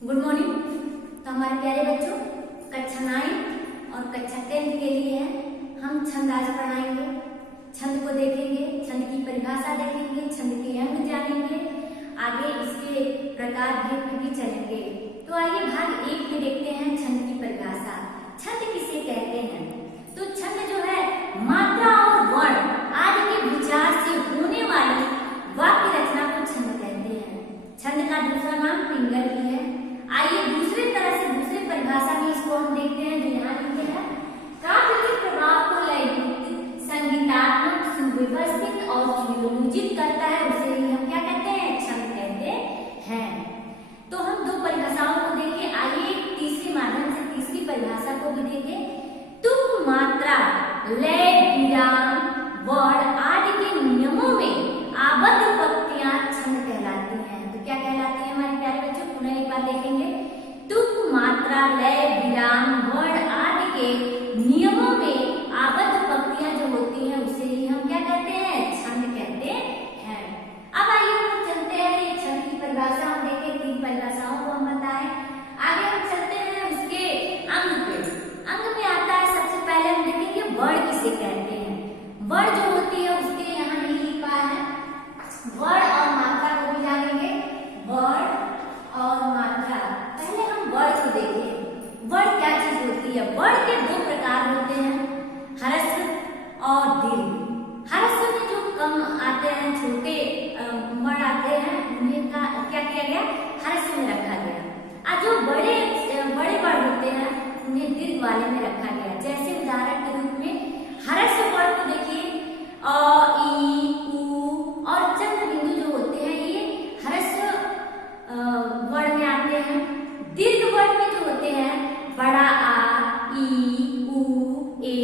Good morning. तो हमारे प्यारे बच्चों, कक्षा 9 और कक्षा 10 के लिए है हम छंद आज पढ़ाएंगे। छंद को देखेंगे, छंद की परिभाषा देखेंगे, छंद के अंग जानेंगे, आगे इसके प्रकार भी चलेंगे। तो आइए भाग 1 में देखते हैं छंद की परिभाषा। छंद किसे कहते हैं? तो छंद जो है मात्रा और वर्ण आदि के विचार से होने वाली वाक्य रचना को छंद कहते हैं। छंद का दूसरा नाम पिंगल भी है। आइए दूसरी तरह से दूसरी परिभाषा में इसको हम देखते हैं जो यहाँ लिखे हैं। काव्य के प्रभाव को लययुक्त, संगीतात्मक, सुव्यवस्थित और सुयोजित करता है, उसे ही हम क्या कहते हैं? छंद कहते हैं। तो हम दो परिभाषाओं को देखें। आइए तीसरे माध्यम से तीसरी परिभाषा को भी देखें। तुक, मात्रा, लय, विराम, वर्ण आदि के नियमों में आबद्ध पंक्तियां छंद कहलाती हैं। तो क्या कहलाती है हमारे प्यारे बच्चों? पुनः एक बार देखेंगे। तुक, मात्रा, लय, विराम, वर्ण आदि के नियमों में आबद्ध पंक्तियां जो होती हैं उसे ही हम क्या कहते हैं? छंद कहते हैं। अब आइए हम चलते हैं ये छंद की परिभाषा हम देखें। 3 परिभाषाओं को हम बताएं। आगे हम चलते हैं उसके अंग पे। अंग में आता है सबसे पहले हम देखेंगे वर्ण किसे कहते हैं। वर्ण जो होती है उसके यहाँ नहीं लिखा है। वर्ण और मात्रा को भी जानेंगे। वर्ण और मात्रा। पहले हम वर्ण को देखें। वर्ण क्या चीज होती है? वर्ण के 2 प्रकार होते हैं, ह्रस्व और दीर्घ। ह्रस्व में जो कम आते हैं, छोटे वर्ण आते हैं, उन्हें क्या किया गया? ह्रस्व में रखा गया। और जो बड़े वर्ण होते हैं उन्हें दीर्घ वाले में रखा गया। जैसे उदाहरण के रूप में ह्रस्व वर्ण को देखिए, अ, ई, उ और चंद्र बिंदु जो होते हैं ये ह्रस्व वर्ण में आते हैं। दीर्घ वर्ण में जो होते हैं बड़ा आ, ई, उ, ए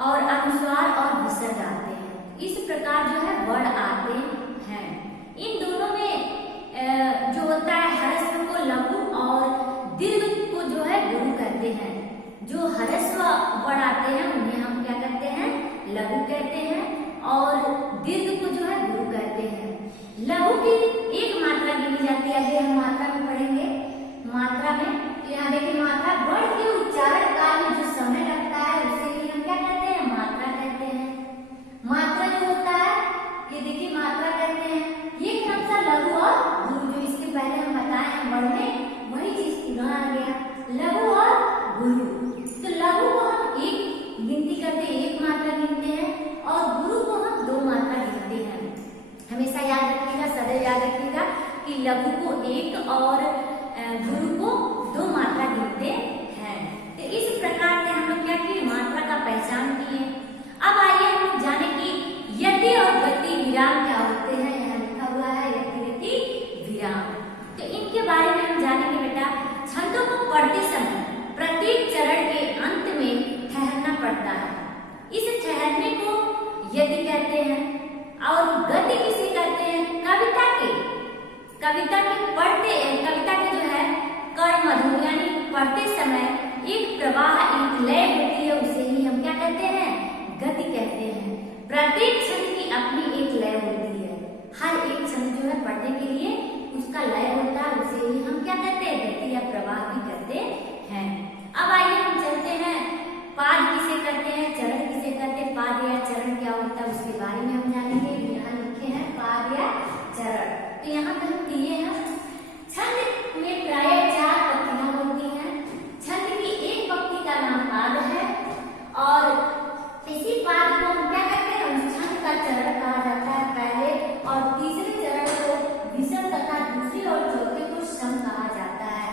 और अनुस्वार और विसर्ग आते हैं। इस प्रकार जो है वर्ण आते हैं। इन दोनों में जो होता है ह्रस्व को लघु और दीर्घ को जो है गुरु कहते हैं। जो ह्रस्व वर्ण आते हैं उन्हें हम क्या कहते हैं? लघु कहते हैं और दीर्घ को जो है गुरु कहते हैं। लघु की एक मात्रा गिनी जाती है। अभी हम मात्रा में पढ़ेंगे। मात्रा में यहाँ देखिए, मात्रा वर्ण के उच्चारण काल में जो समय लगता है उसे ही हम क्या कहते हैं? मात्रा कहते हैं। मात्रा जो होता है ये देखिए मात्रा कहते हैं। ये क्रमशः लघु और गुरु, जो इसके पहले हम बताए हैं वर्ण में वही चीज पुनः आ गया, लघु और गुरु। तो लघु को हम एक गिनती करते हैं, 1 मात्रा गिनते हैं, और गुरु को हम 2 मात्रा गिनते हैं। हमेशा याद रखिएगा, सदैव याद रखिएगा कि लघु को 1 और गुरु को 2 मात्रा गिनते हैं। तो इस प्रकार से हम लोग क्या किए? मात्रा का पहचान किए। अब आइए हम जाने कि यति और गति विराम क्या होते हैं। यहाँ लिखा हुआ है यति, गति, विराम। तो इनके बारे में हम जानेंगे बेटा। छंदों को पढ़ते समय प्रत्येक चरण के अंत में ठहरना पड़ता है। इस ठहरने को यति कहते हैं। और गति किसे कहते हैं? कविता के पढ़ते, कविता के जो है कर मधुर यानी पढ़ते समय एक प्रवाह, एक लय होती है, उसे ही हम क्या कहते हैं? गति कहते हैं। प्रत्येक छंद की अपनी एक लय होती है। हर एक छंद जो है पढ़ने के लिए उसका लय होता है, उसे ही हम क्या कहते हैं? गति या प्रवाह भी कहते हैं। अब आइए हम चलते हैं पाद किसे कहते हैं, चरण किसे कहते हैं। पाद या चरण क्या होता है उसके बारे में हम जानेंगे। यहाँ लिखे हैं पाद या चरण। तो यहाँ पर हम दिए हैं छंद में प्रायः 4 पंक्तियां होती हैं। छंद की एक पंक्ति का नाम पाद है और इसी पाद को हम क्या कहते हैं? उस छंद का चरण कहा जाता है पहले, और तीसरे चरण को विषम तथा दूसरे और चौथे को सम कहा जाता है।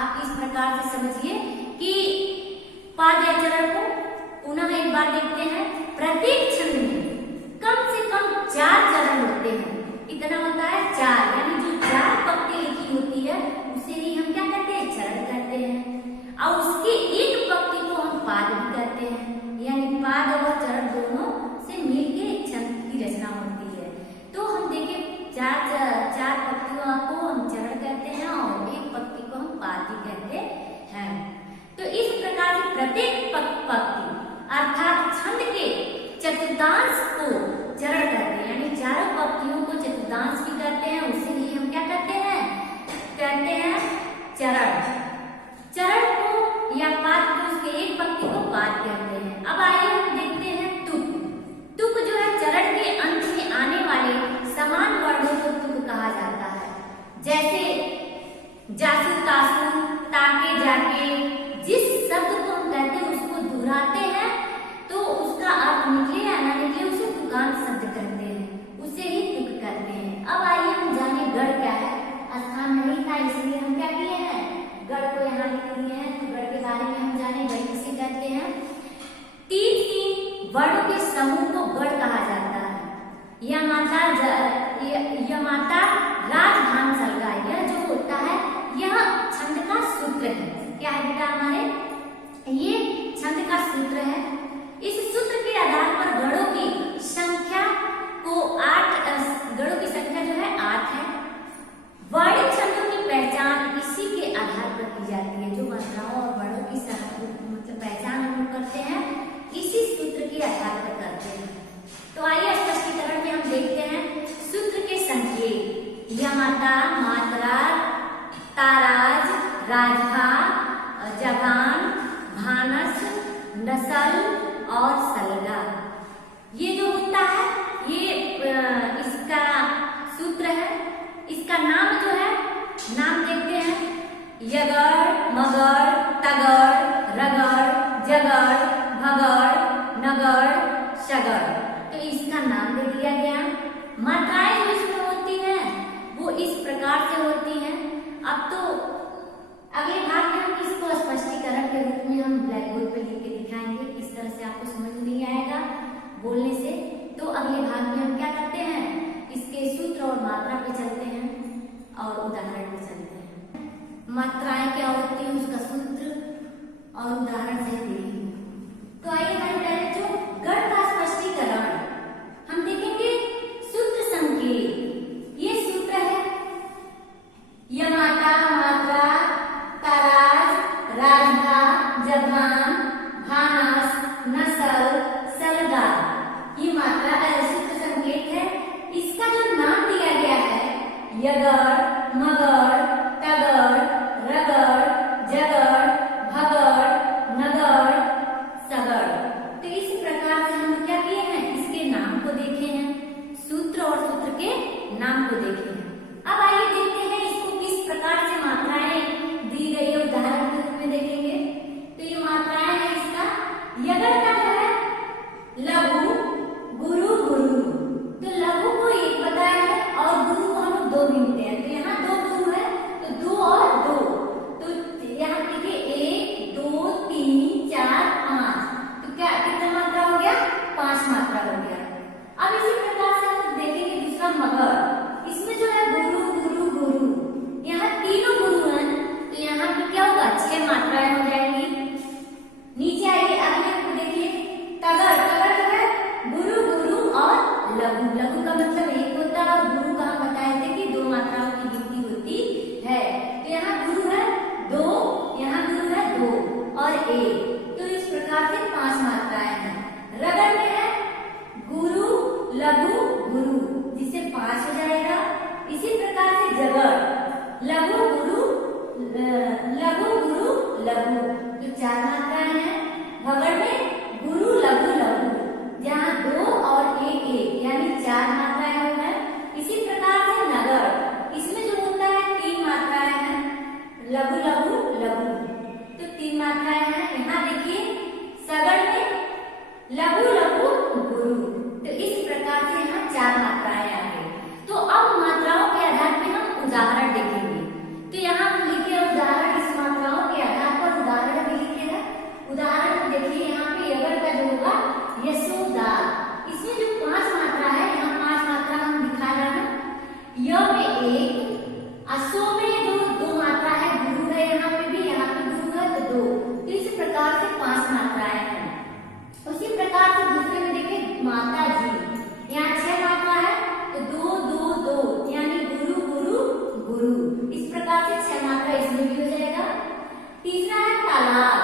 आप इस प्रकार से समझिए कि पाद या चरण को पुनः एक बार देखते हैं। प्रत्येक छंद में कम से कम 4 चरण होते हैं। इतना होता है 4, यानी जो 4 पंक्ति लिखी होती है उसे ही हम क्या कहते हैं? चरण कहते हैं। और उसकी एक पंक्ति को हम पाद भी कहते हैं। यानी पाद और चरण दोनों से मिलकर एक छंद की रचना होती है। तो हम देखें 4 पंक्तियों को हम चरण कहते हैं और एक पंक्ति को हम पाद भी कहते हैं। तो इस प्रकार से प्रत्येक पंक्ति अर्थात छंद के चतुर्थांश को चरण कहते हैं। यानी चारों पंक्तियों को चतुर्थांश भी कहते हैं, उसे ही हम क्या कहते हैं? कहते हैं चरण। चरण को या पाद को, उसके एक पंक्ति को पाद कहते हैं। अब आइए हम देखते हैं तुक। तुक जो है चरण के अंत में आने वाले समान वर्णों को तुक कहा जाता है। जैसे जासू, तासू, ताके, जाके। जिस शब्द को हम कहते हैं उसको दोहराते हैं तो उसका अर्थ निकले या ना निकले उसे तुकांत शब्द कहते हैं, उसे ही तुक कहते हैं। अब आइए हम जाने गढ़ क्या है। स्थान नहीं था इसलिए हम क्या किए हैं, गढ़ को यहाँ लिख दिए हैं। तो गढ़ के बारे में हम जाने गढ़ किसे कहते हैं। तीन वर्णों के समूह को गढ़ कहा जाता है। यह माता राजधान सलगा, यह जो होता है यह छंद का सूत्र है। क्या है बेटा हमारे, ये छंद का सूत्र है। इस सूत्र के आधार पर गढ़ों की संख्या को 8, गढ़ों की संख्या जो है 8 है। वर्णित छंदों की पहचान इसी के आधार पर की जाती है। जो मात्राओं और वर्णों की मतलब पहचान हम करते हैं इसी सूत्र के आधार पर करते हैं। तो आइए स्पष्टीकरण में हम देखते हैं सूत्र के संकेत। यमाता, मात्रा, ताराज, राजभा, जबान, भानस, नसल और सलगा। ये जो होता है ये इसका सूत्र है। इसका नाम जो है, नाम देखते हैं यगड़, मगड़, तगड़, रगड़, जगड़, भगड़, नगड़, शगड़। तो इसका नाम दे दिया गया। मात्राएं जो इसमें होती हैं वो इस प्रकार से होती हैं। अब तो अगले भाग में हम इसको स्पष्टीकरण के रूप में हम ब्लैक बोर्ड पर लिख के दिखाएंगे। इस तरह से आपको समझ नहीं आएगा बोलने से। तो अगले भाग में हम क्या करते हैं, इसके सूत्र और मात्रा पे चलते हैं और उदाहरण पे चलते हैं। मात्राएं क्या होती है उसका सूत्र और उदाहरण से देखेंगे। तो आइए हमारे पहले जो गढ़ का स्पष्टीकरण हम देखेंगे। सूत्र संकेत, ये सूत्र है यमाता, मात्रा, ताराज, राजभा, जबान, भानस, नसल, सलगा। ये मात्रा सूत्र संकेत है। इसका जो नाम दिया गया है यगड़, मगड़, तगड़, रगड़, जगड़, भगड़, नगड़, सगड़। तो इस प्रकार से हम क्या किए हैं, इसके नाम को देखे हैं, सूत्र और सूत्र के नाम को देखे हैं। अब आइए देखते हैं इसको किस प्रकार से मात्राएं दी गई है, उदाहरण के रूप में देखेंगे। तो ये मात्राएं है इसका यगड़ का जो है लघु, गुरु, गुरु। तो लघु को 1 बताया है और गुरु को हम 2 गिनते हैं। तो यहाँ 2 गुरु है तो 2 और 2। तो यहाँ देखिए 1, 2, 3, 4, 5। तो क्या कितना मात्रा हो गया, 5 मात्रा हो गया। अब इसी प्रकार से हम देखेंगे दूसरा मगड़। इसमें जो है गुरु, गुरु, गुरु, यहाँ तीनों गुरु हैं। तो यहाँ पे क्या होगा, 6 मात्राएं हो जाएंगी। नीचे आइए, अगले को देखिए तगड़। तगड़ जो है गुरु, गुरु और लघु। लघु का मतलब 1 होता है और गुरु का हम बताए थे कि 2 मात्राओं की गिनती होती है। तो यहाँ गुरु है 2, यहाँ गुरु है 2 और 1। तो इस प्रकार से 5 मात्राएं हैं। रगड़ में है गुरु, लघु, गुरु, जिससे 5 हो जाएगा। इसी प्रकार से जगड़ लघु, गुरु, लघु, गुरु, लघु, तो 4 मात्राएं हैं। भगड़ में गुरु, लघु, लघु, जहाँ 2 और 1, 1 यानी 4 मात्राएं हो गए। इसी प्रकार से नगड़, इसमें जो होता है 3 मात्राएं हैं, लघु, लघु, लघु, तो 3 मात्राएं हैं। यहाँ देखिए सगड़ में लघु, लघु, गुरु, तो इस प्रकार से यहाँ 4 मात्राएं आ गई। तो अब मात्राओं के आधार पर हम उदाहरण देखेंगे। तो यहाँ हम लिखे उदाहरण, इस मात्राओं के आधार पर उदाहरण भी लिखे हैं। उदाहरण देखिए यहाँ पे यगड़ का जो होगा यशोदा। इसमें जो 5 मात्रा है, यहाँ 5 मात्रा हम दिखा रहे हैं। य में 1, असो में 2 मात्रा है, गुरु है यहाँ पे भी, यहाँ पे गुरु है तो 2। तो इस प्रकार से 5 मात्राएं हैं। उसी प्रकार से दूसरे में देखिए माता जी, यहाँ 6 मात्रा है तो 2, 2, 2 यानी गुरु, गुरु, गुरु। इस प्रकार से 6 मात्रा इसमें भी हो जाएगा। तीसरा है तालाब,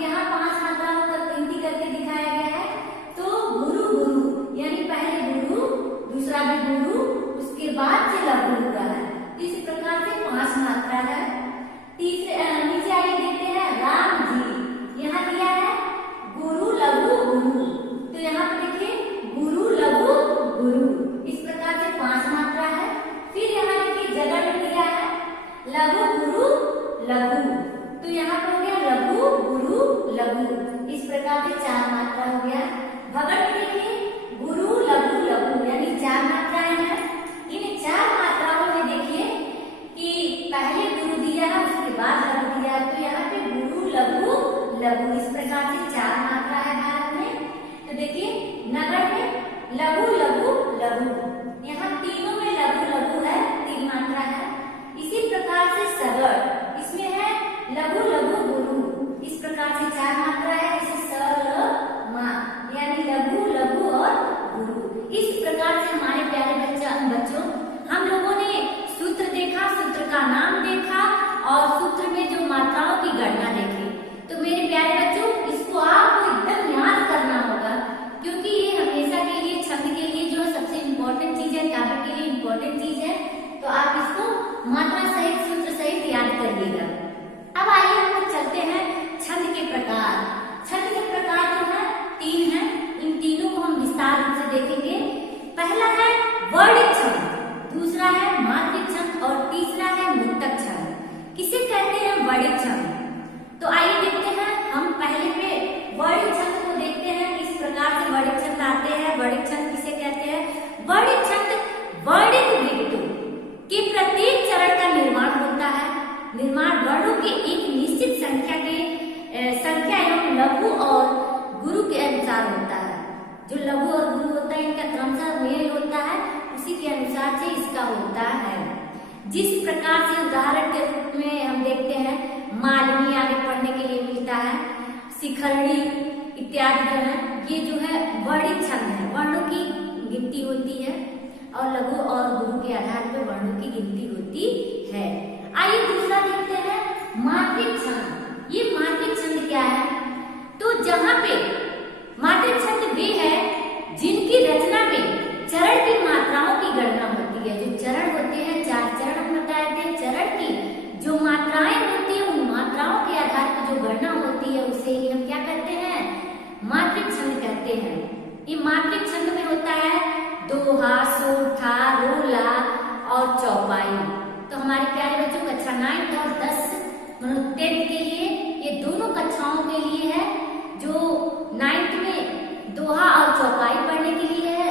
यहाँ 5 मात्राओं का गिनती करके दिखाया गया है। तो गुरु, गुरु यानी पहले गुरु, दूसरा भी गुरु, उसके बाद से लघु हुआ है। इस प्रकार से 5 मात्रा है। लघु गुरु लघु। तो यहाँ पर हो गया लघु गुरु लघु। इस प्रकार से 4 मात्रा हो गया। भगत में देखिए गुरु लघु लघु यानी 4 मात्राएं हैं। इन 4 मात्राओं में देखिए कि पहले गुरु दिया है, उसके बाद लघु दिया है। तो यहाँ पे गुरु लघु लघु इस प्रकार से 4 मात्रा है भारत में। तो देखिए नगर में लघु लघु लघु, यहाँ तीनों में लघु लघु है, 3 मात्रा है। इसी प्रकार से सगड़, इसमें है लघु लघु गुरु, इस प्रकार से 4 मात्रा है। जैसे स ल मा यानी लघु लघु और गुरु। इस प्रकार से हमारे प्यारे बच्चों हम लोगों ने सूत्र देखा, सूत्र का नाम देखा और सूत्र में जो मात्राओं की गणना देखी। तो मेरे प्यारे बच्चों इसको आपको एकदम याद करना होगा, क्योंकि ये हमेशा के लिए छंद के लिए जो सबसे इम्पोर्टेंट चीज है, काव्य के लिए इम्पोर्टेंट चीज है। तो आप इसको मात्रा सहित सूत्र सहित याद करिएगा। अब आइए हम लोग चलते हैं छंद के प्रकार। छंद के प्रकार जो है 3 है। इन तीनों को हम विस्तार रूप से देखेंगे। पहला है वर्णिक छंद, दूसरा है मात्रिक छंद और तीसरा है मुक्तक छंद। किसे कहते हैं वर्णिक छंद? तो आइए देखते हैं। हम पहले पे वर्णिक छंद को देखते हैं, किस प्रकार से वर्णिक छंद आते हैं। वर्णिक छंद किसे कहते हैं? वर्णिक छंद वर्णिक वृत्तों के प्रत्येक चरण का निर्माण होता है। निर्माण वर्णों के एक निश्चित संख्या एवं लघु और गुरु के अनुसार होता है। जो लघु और गुरु होता है इनका क्रमशः मेल होता है, उसी के अनुसार से इसका होता है। जिस प्रकार से उदाहरण के रूप में हम देखते हैं, मालिनी आगे पढ़ने के लिए मिलता है, शिखरणी इत्यादि जो है, ये जो है वर्णिक छंद है। वर्णों की गिनती होती है और लघु और गुरु के आधार पर वर्णों की गिनती होती है। आइए दूसरा देखते हैं मात्रिक छंद। ये मात्रिक छंद क्या है? तो जहाँ पे मात्रिक छंद वे है जिनकी रचना में चरण की मात्राओं की गणना होती है। जो चरण होते हैं, 4 चरण हम बताए थे, चरण की जो मात्राएं होती है उन मात्राओं के आधार पर जो गणना होती है उसे ही हम क्या कहते हैं? मात्रिक छंद कहते हैं। ये मात्रिक छंद में होता है दोहा, सोठा, रोला और चौपाई। तो हमारे प्यारे बच्चों कक्षा 9 और 10 10th के लिए, ये दोनों कक्षाओं के लिए है। जो 9th में दोहा और चौपाई पढ़ने के लिए है,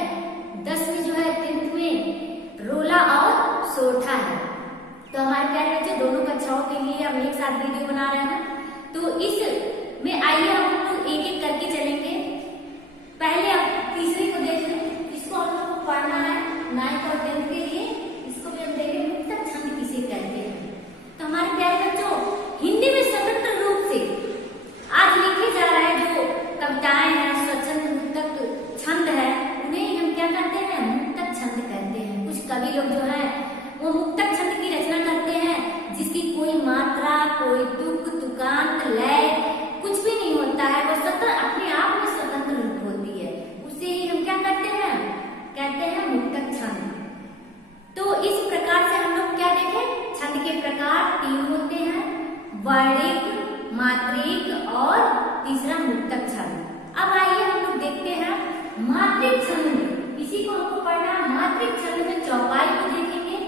10 में जो है 10th में रोला और सोठा है। तो हमारे प्यारे बच्चे दोनों कक्षाओं के लिए हम एक साथ वीडियो बना रहे हैं। तो इस में आइए हम लोग एक एक करके चलेंगे। पहले आप तीसरे को देख लें, इसको हम लोग को पढ़ना है 9th और 10th के लिए। इसको भी हम देखेंगे मुक्तक छंद किसे कहते हैं। तो हमारे प्यारे बच्चों हिंदी में स्वतंत्र रूप से आज लिखे जा रहे जो कविताएं हैं, स्वच्छंद मुक्तक छंद है, उन्हें हम क्या कहते हैं? मुक्तक छंद कहते हैं। कुछ कवि लोग जो है वो मुक्तक छंद की रचना करते हैं जिसकी कोई मात्रा, कोई तुक, तुकांत, लय कुछ भी नहीं होता है। वो स्वतंत्र अपने आप में स्वतंत्र रूप होती है, उसे ही हम क्या कहते हैं? कहते हैं मुक्तक छंद। तो इस प्रकार से हम लोग क्या देखें? छंद के प्रकार 3 होते हैं, वर्णिक, मात्रिक और तीसरा मुक्तक छंद। अब आइए हम लोग देखते हैं मात्रिक छंद में। इसी को हमको पढ़ना है। मात्रिक छंद में चौपाई को देखेंगे,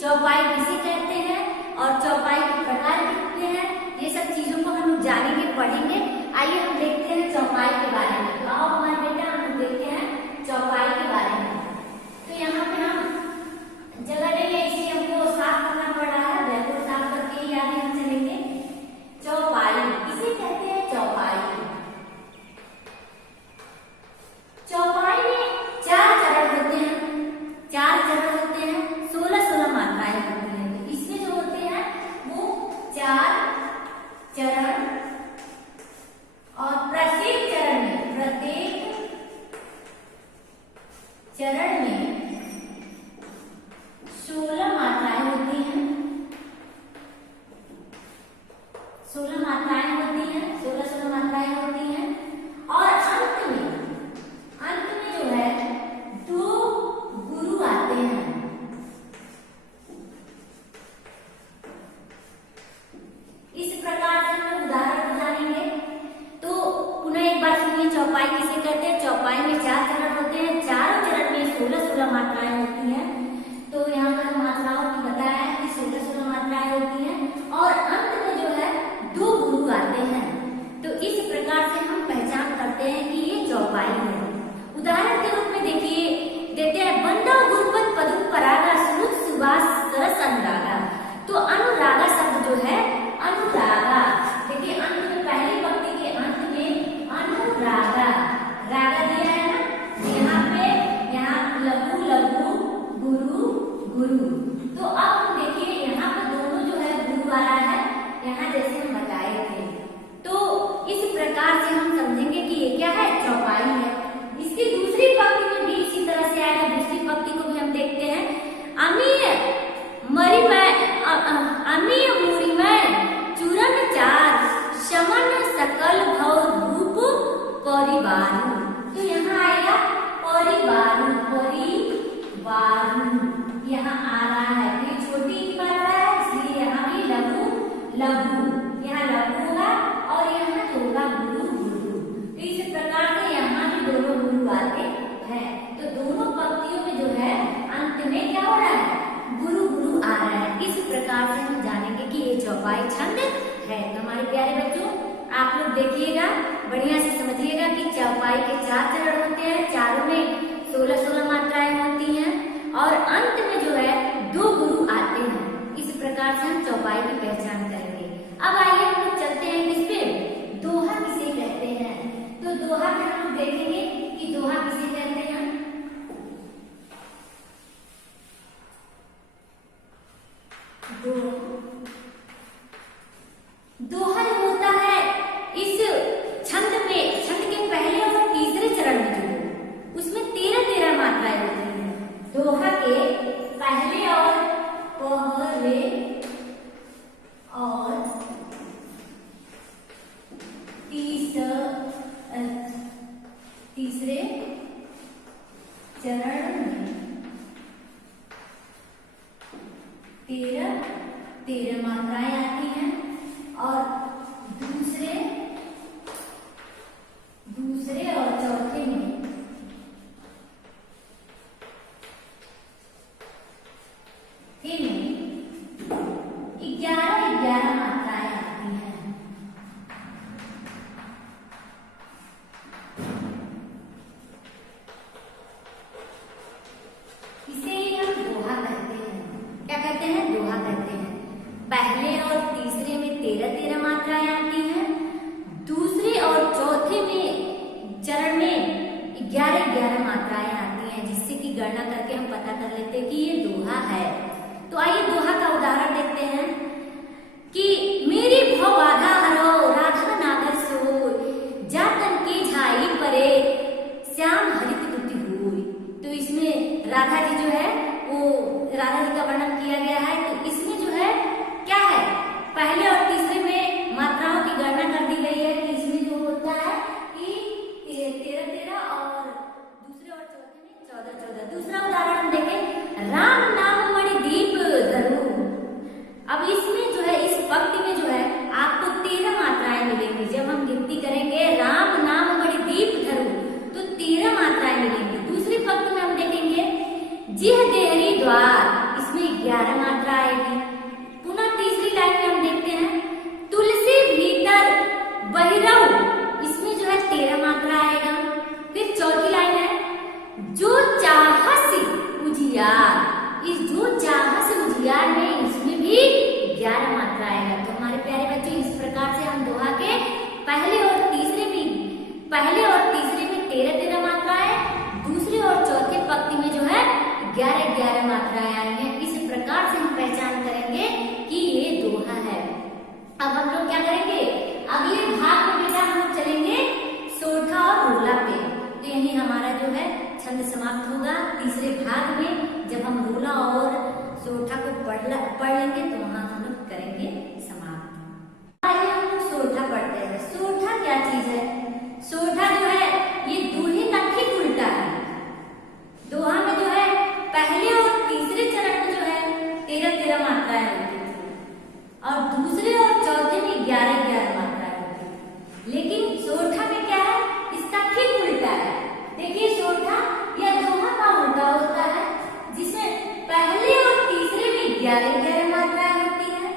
चौपाई किसे कहते हैं और चौपाई के प्रकार कितने हैं, ये सब चीजों को हम लोग जानेंगे, पढ़ेंगे। आइए हम देखते हैं चौपाई के बारे में। तो आओ हमारे बेटा हम लोग देखते हैं चौपाई के बारे में। तो यहाँ पे हम जगह नहीं है इसलिए हमको साफ करना पड़ रहा है, बिल्कुल साफ करके ही आगे हम चलेंगे। चौपाई किसे कहते हैं? चौपाई चौपाई में 4 चरण होते हैं, 4 चरण होते हैं, 16 मात्राएं होती हैं। इसमें जो चौपाई छंद है। तो हमारे प्यारे बच्चों, आप लोग देखिएगा, बढ़िया से समझिएगा कि चौपाई के 4 चरण होते हैं, चारों में 16-16 मात्राएं होती हैं और अंत में जो है 2 गुरु आते हैं। इस प्रकार से हम चौपाई की पहचान करेंगे। अब आइए हम लोग चलते हैं किस पे, दोहा किसे कहते हैं। तो दोहा में हम लोग देखेंगे कि दोहा किसे कहते हैं। दोहा जो होता है इस छंद में, छंद के पहले और तीसरे चरण में जो उसमें 13-13 मात्राएं होती हैं। दोहा के पहले और तीसरे चरण में 13 मात्राएं आती हैं और दूसरे और चौथे में 11 मात्राएं आती हैं। इसे ही हम दोहा कहते हैं। क्या कहते हैं? दोहा कहते हैं। पहले और तीसरे में 13-13 मात्राएं आती हैं, दूसरे और चौथे में चरण में 11-11 मात्राएं आती हैं, जिससे कि गणना करके हम पता कर लेते हैं कि ये दोहा है। तो आइए दोहा का उदाहरण देखते हैं कि मेरी भव बाधा हरो राधा नागर सोय, जातन की झाई परे श्याम हरित दुति हुई। तो इसमें राधा जी जो है वो राधा जी का वर्णन किया गया है। तो इसमें जो है क्या है, पहले और तीसरे में मात्राओं की गणना कर दी गई है कि इसमें जो होता है कि 13-13 और दूसरे और चौथे में 14-14। दूसरा उदाहरण हम देखें, राम नाम मणि दीप धरू। अब इसमें जो है, इस पंक्ति में जो है आपको 13 मात्राएं मिलेंगी। जब हम गिनती करेंगे राम नाम मणि दीप धरू तो 13 मात्राएं मिलेंगी। दूसरी पंक्ति में हम देखेंगे जिह देहरी द्वार, इसमें 11 मात्रा आएगी। पुनः तीसरी लाइन में हम देखते हैं तुलसी भीतर बहिरऊ, इसमें जो है 13 मात्रा आएगा। फिर चौथी लाइन है जो चाहस उजियार, इस जो चाहस उजियार में इसमें भी 11 मात्रा आएगा। तो हमारे प्यारे बच्चों, इस प्रकार से हम दोहा के पहले और तीसरे में 13-13 मात्राएं, दूसरे और चौथे पंक्ति में जो है 11-11 मात्राएं आई हैं। इस प्रकार से हम पहचान करेंगे कि ये दोहा है। अब हम लोग क्या करेंगे, अगले भाग में बेटा हम लोग चलेंगे सोठा और रोला पे। तो यही हमारा जो है छंद समाप्त होगा। तीसरे भाग में जब हम रोला और सोठा को पढ़ लेंगे तो वहां हम लोग करेंगे समाप्त। आइए हम लोग सोठा पढ़ते हैं। सोठा क्या चीज है? सोठा जो है ये दोहे का ठीक उल्टा है। दोहा में जो है पहले और तीसरे चरण में जो है 13-13 मात्राएं होती थी और दूसरे और चौथे में 11-11 मात्राएं होती थी। लेकिन सोठा में क्या है, इसका ठीक उल्टा है। देखिए, सोठा या दोहा का उल्टा होता है, जिसमें पहले और तीसरे में 11-11 मात्राएं होती है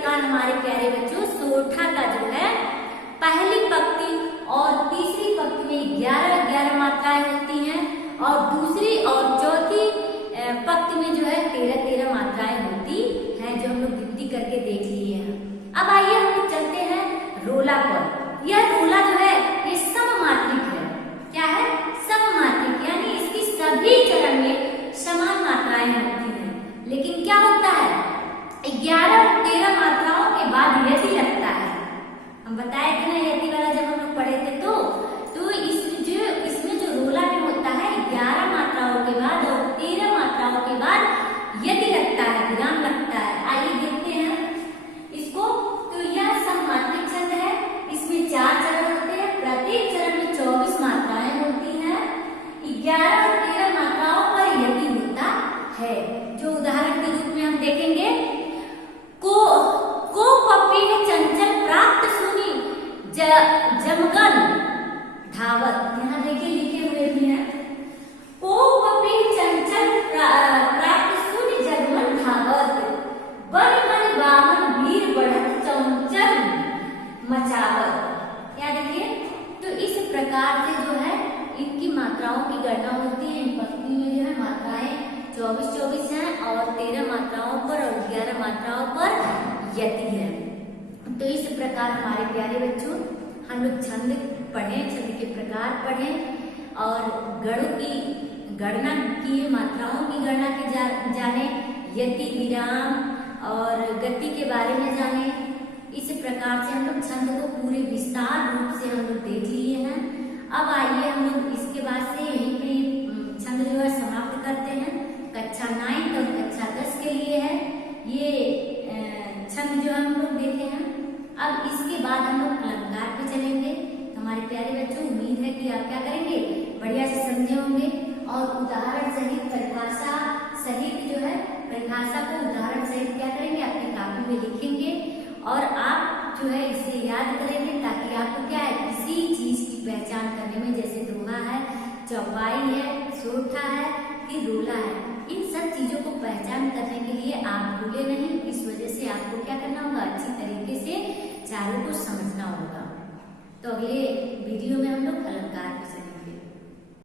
प्रकार हमारे प्यारे बच्चों सोठा का जो है पहली पंक्ति और तीसरी पंक्ति में 11-11 मात्राएं होती हैं और दूसरी और चौथी पंक्ति में जो है 13-13 मात्राएं होती हैं, जो हम लोग गिनती करके देख लिए हैं। अब आइए हम लोग चलते हैं रोला पर। यह रोला जो है ये सममात्रिक है। क्या है? सममात्रिक, यानी इसकी सभी चरण में समान मात्राएं होती हैं। लेकिन क्या होता है, 11-13 मात्राओं के बाद यदि लगता है। हम बताए थे ना यदि वाला जब हम लोग पढ़े थे तो इसमें जो रोला में होता है 11 मात्राओं के बाद और 13 मात्राओं के बाद यदि लगता है, विराम लगता है। आइए देखते हैं इसको। तो यह सममात्रिक छंद है। इसमें 4 चरण होते हैं, प्रत्येक चरण में 24 मात्राएं होती हैं। 11 और 13 मात्राओं पर यदि होता है, जो उदाहरण के रूप में हम देखेंगे। को पपी ने चंचल प्राप्त सुनी जमगन धावत। यहाँ देखिए लिखे हुए भी हैं। को पपी चंचल प्राप्त सुनी जगमन धावत, बन मन बामन वीर बढ़त चंचल मचावत। क्या देखिए, तो इस प्रकार से जो है इनकी मात्राओं की गणना होती है। इन पंक्ति में जो है मात्राएं 24-24 हैं और 13 मात्राओं पर और 11 मात्राओं पर यति है। तो इस प्रकार हमारे प्यारे बच्चों हम लोग छंद पढ़ें, छंद के प्रकार पढ़ें और गणों की गणना की, मात्राओं की गणना की जाने, यति, विराम और गति के बारे में जाने। इस प्रकार से हम लोग छंद को पूरे विस्तार रूप से हम लोग देख लिए हैं। अब आइए हम लोग इसके बाद से यहीं पे छंद जो है समाप्त करते हैं। कक्षा 9 और कक्षा 10 के लिए है ये छंद जो हम लोग देखे हैं। अब इसके बाद हम लोग अलंकार पे चलेंगे। हमारे प्यारे बच्चों, उम्मीद है कि आप क्या करेंगे, बढ़िया से समझे होंगे और उदाहरण सहित परिभाषा सहित जो है परिभाषा को उदाहरण सहित क्या करेंगे, अपनी कॉपी में लिखेंगे और आप जो है इसे याद करेंगे, ताकि आपको क्या है किसी चीज की पहचान करने में, जैसे दोहा है, चौपाई है, सोठा है कि रोला है, इन सब चीजों को पहचान करने के लिए आप भूले नहीं। इस वजह से आपको क्या करना होगा, अच्छी तरीके से चारों को समझना होगा। तो अगले वीडियो में हम लोग अलंकार